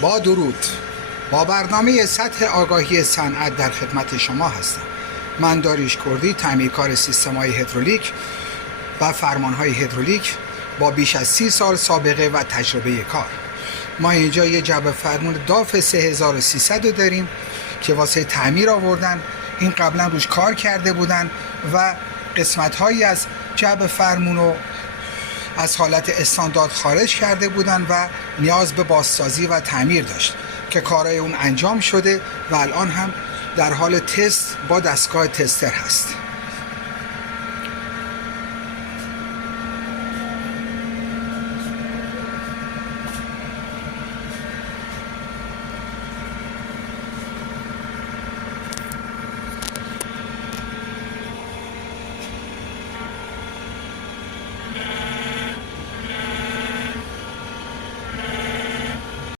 با درود. با برنامه سطح آگاهی صنعت در خدمت شما هستم. من داریوش کردی، تعمیرکار سیستم‌های هیدرولیک و فرمان‌های هیدرولیک با بیش از 30 سال سابقه و تجربه کار. ما اینجا یه جعبه فرمون داف 3300 رو داریم که واسه تعمیر آوردن. این قبلا روش کار کرده بودن و قسمت‌هایی از جعبه فرمون رو از حالت استاندارد خارج کرده بودن و نیاز به بازسازی و تعمیر داشت که کارهای اون انجام شده و الان هم در حال تست با دستگاه تستر هست.